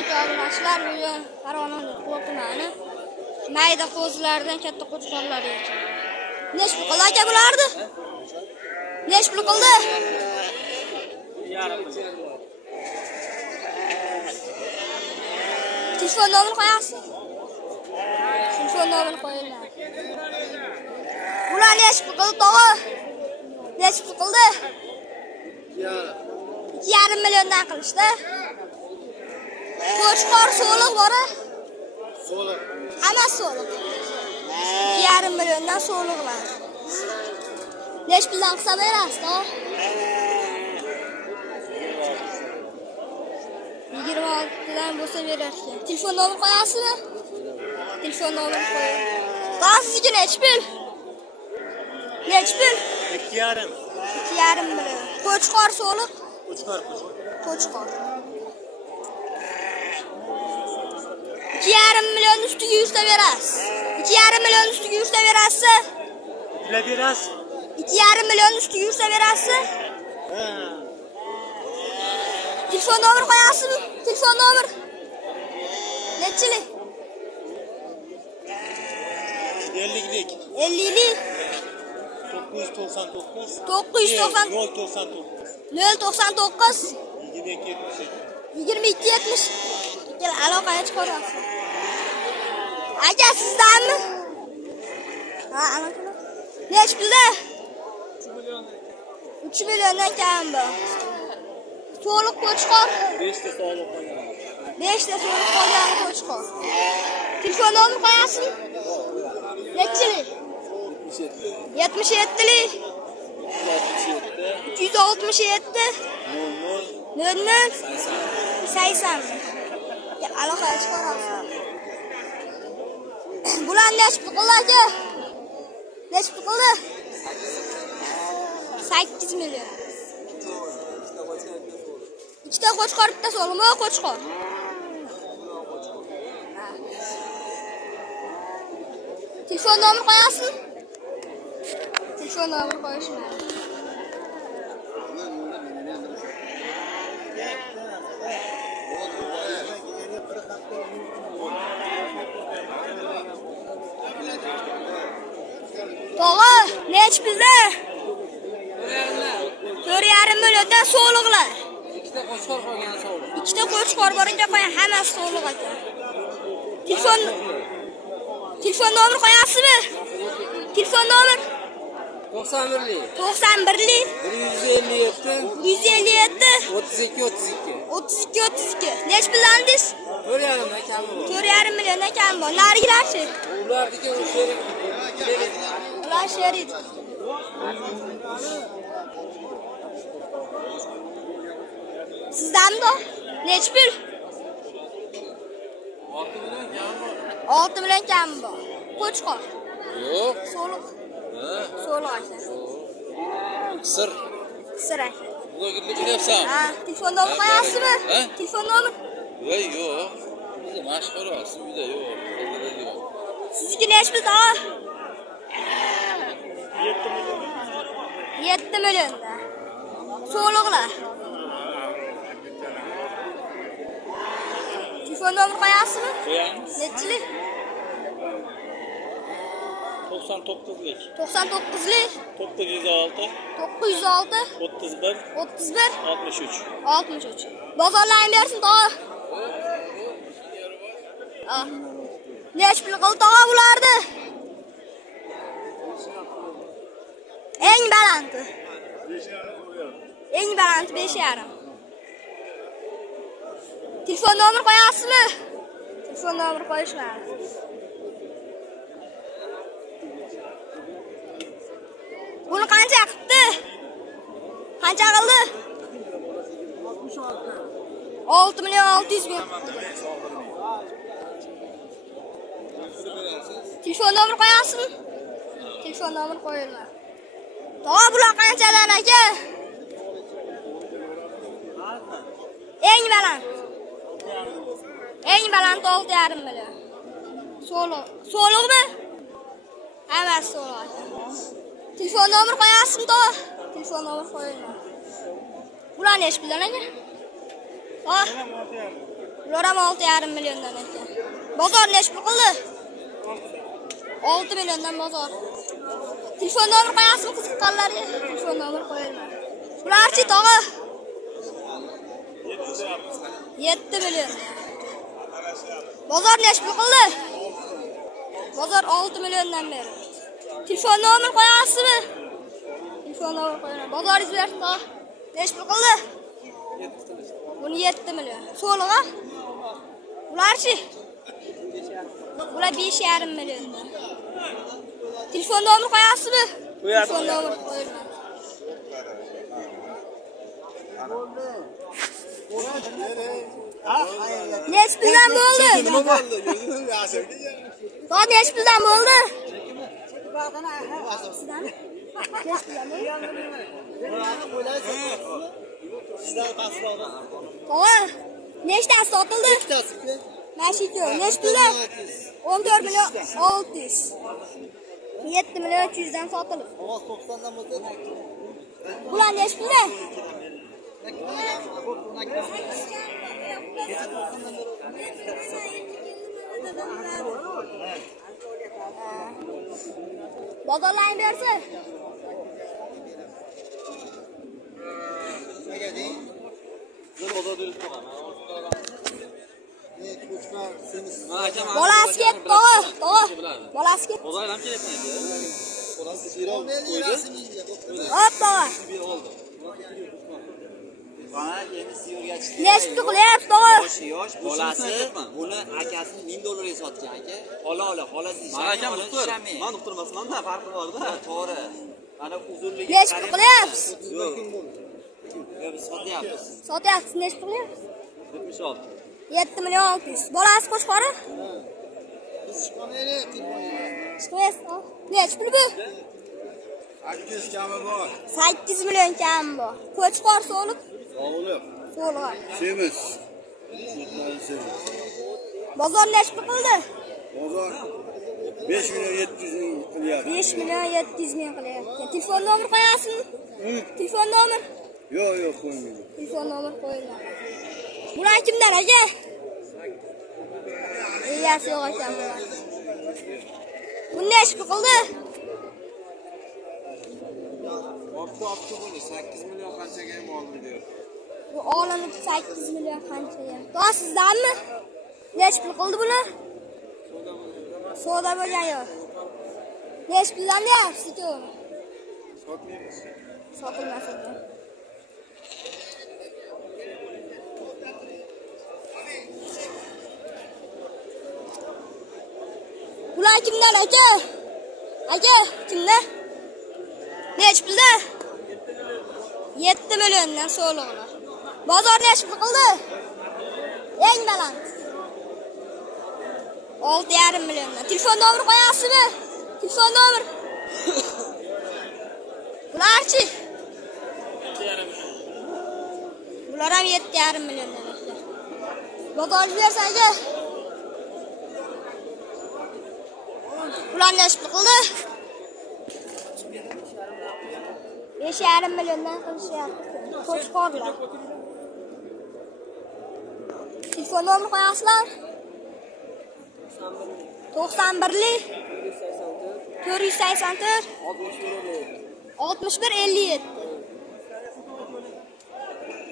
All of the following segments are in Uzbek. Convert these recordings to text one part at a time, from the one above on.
Assalomu alaykum. Bugun Farg'ona tumani mayda qo'zilardan katta qo'chqorlar ekan. Nech pul qildi aka bularni? Nech pul qildi? Telefon nomerini qo'yasiz? Telefon nomerini qo'yinglar. Bular nech pul qildi tog'a? Nech pul qildi? 2,5 milliondan qilishdi. Qo'chqor so'liq bor-a? So'liq. Hammasi so'liq. 2,5 milliondan so'liqlar. Nech puldan qilsa berasiz, tog'a? 26 dan bo'lsa berarkan. Telefon nomerini qo'yasizmi? Telefon nomerini qo'ying. Tog'a sizga nech pul? Nech pul? 2,5. 2,5 million. Qo'chqor so'liq. Qo'chqor. 2,5 million ustiga 100 ta berasiz. 2,5 million ustiga 100 ta berasiz. Pula berasiz? 2,5 million ustiga 100 ta berasiz. Telefon nomerini qo'yasizmi? Telefon nomer. Nechilik? 50lik. 50lik. 999. 999. 099. 2270. Gel aloqaga chiqaryapsiz. Aka sizdanmi? Ha, aloqa. Nech pulda? 3 milliondan kam bu. So'liq qo'chqor. 5 ta so'liq qolgan. 5 ta so'liq qolgan qo'chqor. Telefon nomerini qo'yasizmi? Nechilik? 77lik. 367. 00. 80. Gel aloqaga chiqaryapsiz. Bular nech pul qildi aka? Nech pul qildi? 8 million. Ikkita qo'chqor, bitta so'limi qo'chqor. Telefon nomerini qo'yasizmi? Telefon nomerini qo'yishmaydi. Tog'a, nech pulda? 4,5 milliondan so'liqlar. Ikkita qo'chqor qolgan so'liq. Ikkita qo'chqor bor ekan, qo'ying, hammasi so'liq ekan. Telefon nomerini qo'yasizmi? Telefon nomer 91lik. 91lik. 157. 157. 32. 32. Nech pullandingiz? 4,5 kam bor. 4,5 milliondan kam bor. Narigilarchi? Ularniki sherik. Ular sherik. Sizdanmi? Nech pul? 6 million kam bor. Qo'chqor. Yo'q. So'liq. So'liq ekan. Sir. Sir ekan. Buga qilyapsan. Ha, telefon nomerini qo'yasizmi? Telefon nomer. Voy yo'q. Bizda mashhur uyda yo'q. Sizniki nech pul tog'a? 7 millionda. So'liqlar. Telefon nomerini qo'yasizmi? Qo'yamiz. Nechilik? 99lik. 99lik. 906. 906. 31. 31. 63. 63. Bozorlarni bersin tog'a. Nech pul qildi tog'a bularni? Eng balandi. Eng balandi 5,5. Telefon nomerini qo'yasizmi? Telefon nomerini qo'yishmaydi. Buni qancha qildi? Qancha qildi? 6 million 600 ming. Telefon nomerini qo'yasizmi? Telefon nomerini qo'yinglar. Tog'a bular qanchadan aka? Eng baland. Eng baland 6,5 million. So'liq. So'liqmi? Hammasi so'liq. Telefon nomerini qo'yasizmi tog'a? Telefon nomerini qo'yinglar. Bular nech puldan aka? Ular ham 6,5 milliondan ekan. Bozor necha pul qildi? 6 milliondan bozor. Telefon nomer qo'yasizmi qiziqqanlarga? Telefon nomer qo'yilma. Ularchi tog'a 7 million. Bozor necha pul qildi? Bozor 6 milliondan beri. Telefon nomer qo'yasizmi? Telefon nomer qo'yilma. Bozoringiz berdi tog'a. Necha pul qildi? Buni 7 million. So'lig'a? Ularchi? Bular 5,5 milliondan. Telefon nomer qo'yasizmi? Telefon nomer qo'yilma. Necha puldan bo'ldi? To'g'ri necha puldan bo'ldi? To'g'ri. Nechtasi sotildi? Mashina necha puldan? 14 million 600. 7 million 300 dan sotildi. Ovoz 90 dan bo'lsa. Bular necha puldan? Bozorlarni bersin. Bolasi ketdi, to'g'ri. Bolasi ketdi. Hop, to'g'ri. Necha pul qilyapsiz, to'g'ri? Yosh bolasi buni akasini $1000 ga sotgan aka. Xolasi Mana akam doktor. Men doktor emasman-da, farqi bor-da. To'g'ri. Mana uzunligi Necha pul qilyapsiz? Yo'q. Biz sotyapmiz. Sotyapsiz, necha pul qilyapsiz? 76. 7 million 600. Bolasi qo'shqori? Biz chiqamaylik, Chiqmaysiz. Necha pul bu? 8 kami bor. 8 million kami bor. Qo'chqor so'liq. Sog'liq. So'liq. Semiz. Bozor necha pul qildi? Bozor 5 million 700 ming qilyapti. 5 million 700 ming qilyapti. Telefon nomer qo'yasizmi? Telefon nomer? Yo'q, qo'ymayman. Telefon nomer qo'yiladi. Bular kimdan aka? Egasi yo'q ekan bular. Bu necha pul qildi? Vaqti buni 8 million qanchaga ham oldim diyor. Bu olinib 8 million qanchaga? To'g'ri sizdanmi? Necha pul qildi bular? Savdo bo'lgan yo'q. Necha puldan deyapsiz ku? Sotmaymiz. Sotilmas ekan. Bular kimdan aka? Aka, kimdan? Necha pulda? 7 milliondan so'lig'lar. Bozor necha pul qildi? Eng baland. 6,5 milliondan. Telefon nomeri qo'yasizmi? Telefon nomeri. Bularchi? Bular ham 7,5 milliondan ekan. Bozor bersa aka. Bular necha pul qildi? 5,5 milliondan qilishyapti. Qo'chqorlar. Telefon nomeri qo'yasizlar? 91lik 484 61 57.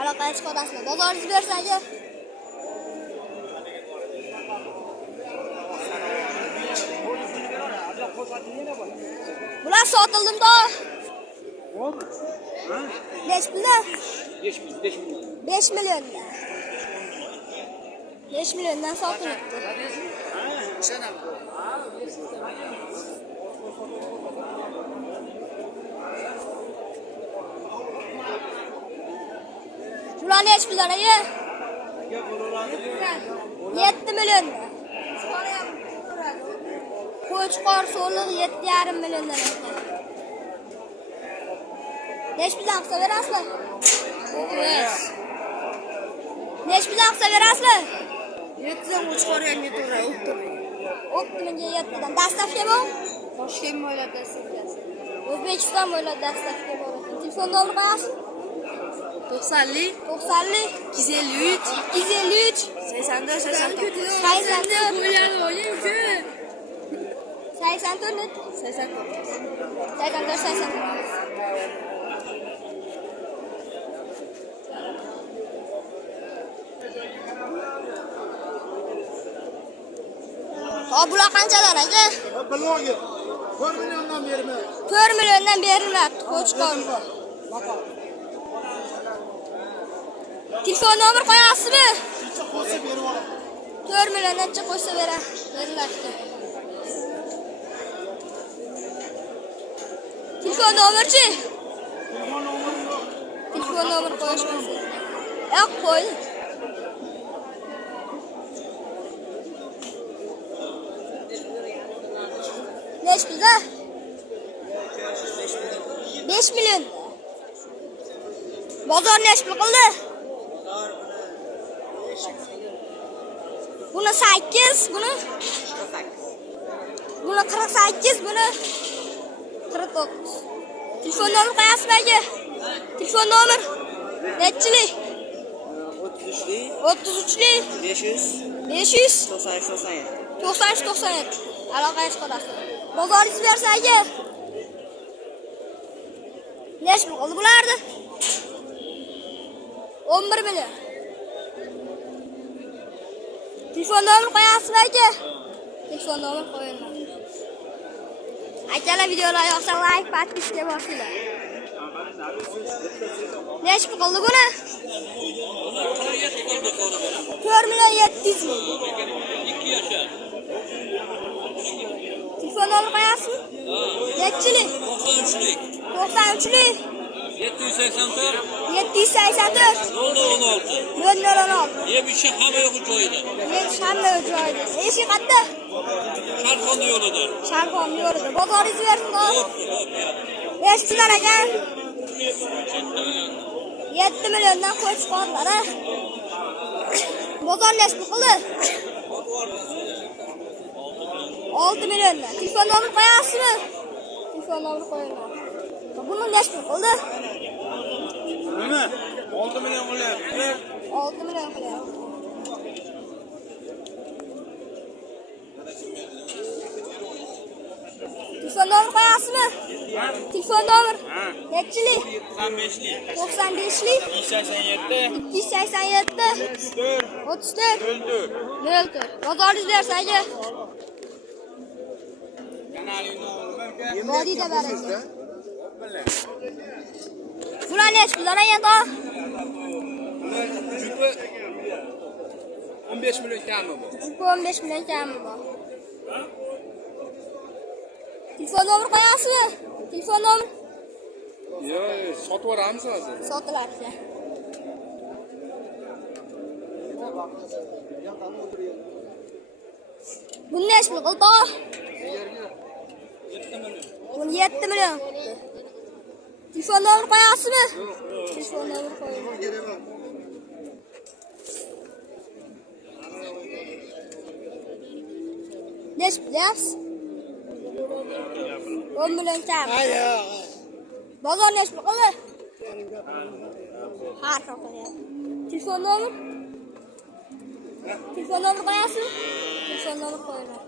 Aloqaga chiqasizlar. Bozoringiz bersa aka. Bular sotildimi to? Necha pulda? 5 million. 5 milliondan sotilibdi. Bular necha puldan aka? 7 million. Qo'chqor so'liq 7,5 milliondan ekan. Necha puldan qilsa berasizlar? Necha puldan qilsa berasizlar? 7 dan qo'chqorga to'g'ri, Optiminga 7 dan. Dastavka bu? Toshkent bo'ylab dastavkasi. O'zbekiston bo'ylab dastavka bor ekan. Telefon nomeri qo'yasiz? 90'lik, 90'lik, 253, 253, 84, 89. 84, Bo'ylarni oling-chi. 84 net, 89. 84, 89. Bular qanchadan aka? Bilmoqga 4 milliondan berma. 4 milliondan berilmadi. Qo'chqor. Telefon nomer qo'yasizmi? Necha qo'ysa berib olaman. 4 milliondan qo'ysa beriladi. Telefon nomerchi? Telefon nomer qo'yish mumkin. Yo'q, qo'y. Neç pulda? 5 milyon. Bozor neç pul qildi? Buni 8, buni 48, buni 49. Telefon nomer qo'yasizmi aka? Telefon nomer nechilik? 33lik 500 93 aloqaga chiqarasiz. Bozoringiz bersa aka. Nech pul qildi bularni? 11 million. Telefon nomer qo'yasizmi aka? Telefon nomer qo'yilmadi. Akalar videolar yoqsa like, podpiska bosinglar. Nech pul qildi buni? 4 million 700 ming. 2 yashar. Telefon nomer qo'yasizmi? Nechilik? 93lik. 93lik 784 784 016. 016. Yem işi hamma yo'q joyida. Hamma joyida. Eshik qayerda? Sharqon yo'lida. Sharqon yo'lida. Bozoringiz bersin. Nech puldan aka? 7 milliondan qo'yib chiqardilar, ha? Bozor nech pul qildi? 6 milliondan. Telefon nomer qo'yasizmi? Telefon nomer qo'yiladi. Buni nech pul qildi? Nima? 6 million qilyapti. 6 million qilyapti. Telefon nomer qo'yasizmi? Telefon nomer? Nechilik? 95lik. 95lik 287 287 34 04. Bozoringiz bersa aka. Vodiyda baraka. Bular nech puldan endi? 15 million kami bu. 15 million kami bor. Telefon nomer qo'yasizmi? Telefon nomer? Yo'q, sotib yuboramiz hozir. Sotiladi. Buni nech pul qildi? Buni 7 million. Telefon nomer qo'yasizmi? Telefon nomer qo'ying. Nech pul deyapsiz? 10 million kam. Bozor nech pul qildi? Har xil qilyapti. Telefon nomer? Telefon nomer qo'yasizmi? Telefon nomer qo'yinglar.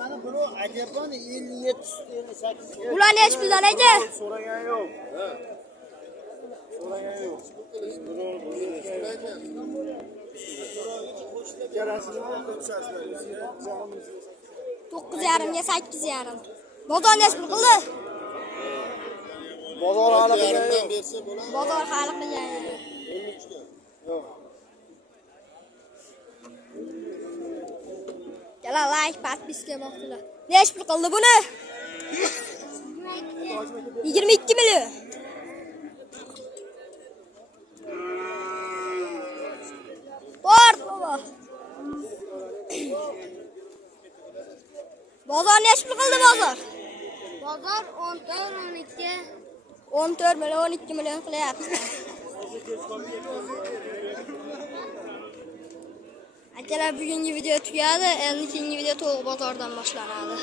Mana buni ajabon 57 58. Bular nech puldan aka? So'ragan yo'q. So'ragan yo'q. 9,5 ga 8,5. Bozor nech pul qildi? Bozor hali qilgan. Bozor hali qilgan. Yo'q. Kela like, podpiska bosinglar. Nech pul qildi buni? 22 million. Bor baba. Bozor nech pul qildi bozor? Bozor 14 million 12 million qilyapti. Akalar bugungi video tugadi. Endi keyingi video to'liq bozordan boshlanadi.